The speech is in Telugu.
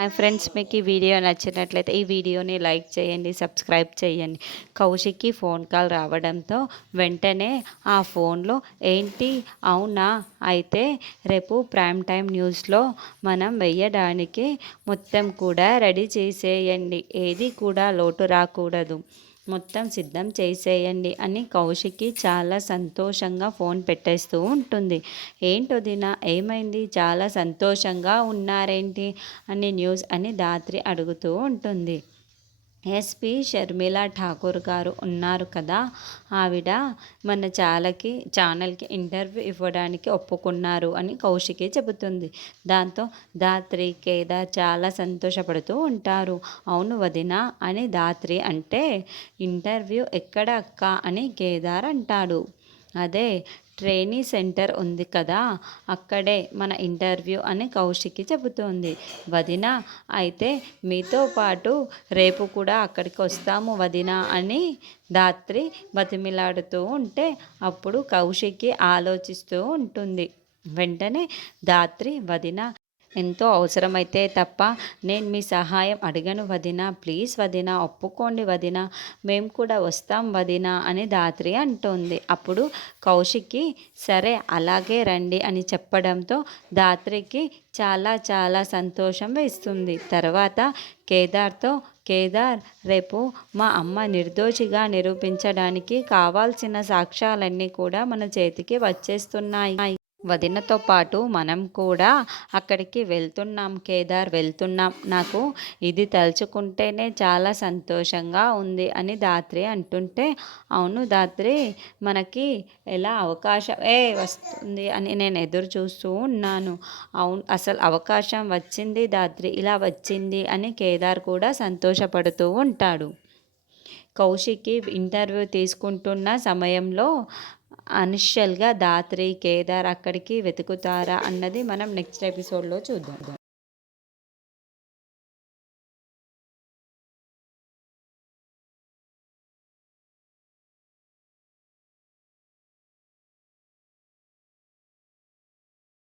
హాయ్ ఫ్రెండ్స్ మీకు ఈ వీడియో నచ్చినట్లయితే ఈ వీడియోని లైక్ చేయండి సబ్స్క్రైబ్ చేయండి. కౌశిక్కి ఫోన్ కాల్ రావడంతో వెంటనే ఆ ఫోన్లో ఏంటి అవునా అయితే రేపు ప్రైమ్ టైం న్యూస్లో మనం వెయ్యడానికి మొత్తం కూడా రెడీ చేసేయండి. ఏది కూడా లోటు రాకూడదు. మొత్తం సిద్ధం చేసేయండి అని కౌశికి చాలా సంతోషంగా ఫోన్ పెట్టేస్తూ ఉంటుంది. ఏంటో దిన ఏమైంది? చాలా సంతోషంగా ఉన్నారేంటి? అని న్యూస్ అని దాత్రి అడుగుతూ ఉంటుంది. ఎస్పి షర్మిల ఠాకూర్ గారు ఉన్నారు కదా. ఆవిడ మన చాలకి ఛానల్కి ఇంటర్వ్యూ ఇవ్వడానికి ఒప్పుకున్నారు అని కౌశికి చెబుతుంది. దాంతో దాత్రి కేదార్ చాలా సంతోషపడుతూ ఉంటారు. అవును వదిన అని దాత్రి అంటే ఇంటర్వ్యూ ఎక్కడ అక్క? అని కేదార్ అంటాడు. అదే ట్రైనింగ్ సెంటర్ ఉంది కదా అక్కడే మన ఇంటర్వ్యూ అని కౌశికి చెబుతోంది. వదిన అయితే మీతో పాటు రేపు కూడా అక్కడికి వస్తాము వదిన అని దాత్రి బతిమిలాడుతూ ఉంటే అప్పుడు కౌశికి ఆలోచిస్తూ ఉంటుంది. వెంటనే దాత్రి వదిన ఎంతో అవసరమైతే తప్ప నేను మీ సహాయం అడగను వదిన ప్లీజ్ వదిన ఒప్పుకోండి వదిన మేము కూడా వస్తాం వదిన అని దాత్రి అంటోంది. అప్పుడు కౌశిక్కి సరే అలాగే రండి అని చెప్పడంతో దాత్రికి చాలా చాలా సంతోషం వేస్తుంది. తర్వాత కేదార్తో కేదార్ రేపు మా అమ్మ నిర్దోషిగా నిరూపించడానికి కావాల్సిన సాక్ష్యాలన్నీ కూడా మన చేతికి వచ్చేస్తున్నాయి. వదినతో పాటు మనం కూడా అక్కడికి వెళ్తున్నాం కేదార్ వెళ్తున్నాం. నాకు ఇది తలుచుకుంటేనే చాలా సంతోషంగా ఉంది అని దాత్రి అంటుంటే అవును దాత్రి మనకి ఎలా అవకాశం ఏ వస్తుంది అని నేను ఎదురు చూస్తూ ఉన్నాను. అవును అసలు అవకాశం వచ్చింది దాత్రి ఇలా వచ్చింది అని కేదార్ కూడా సంతోషపడుతూ ఉంటాడు. కౌశికి ఇంటర్వ్యూ తీసుకుంటున్న సమయంలో అనిషియల్గా దాత్రి కేదార్ అక్కడికి వెతుకుతారా అన్నది మనం నెక్స్ట్ ఎపిసోడ్లో చూద్దాం.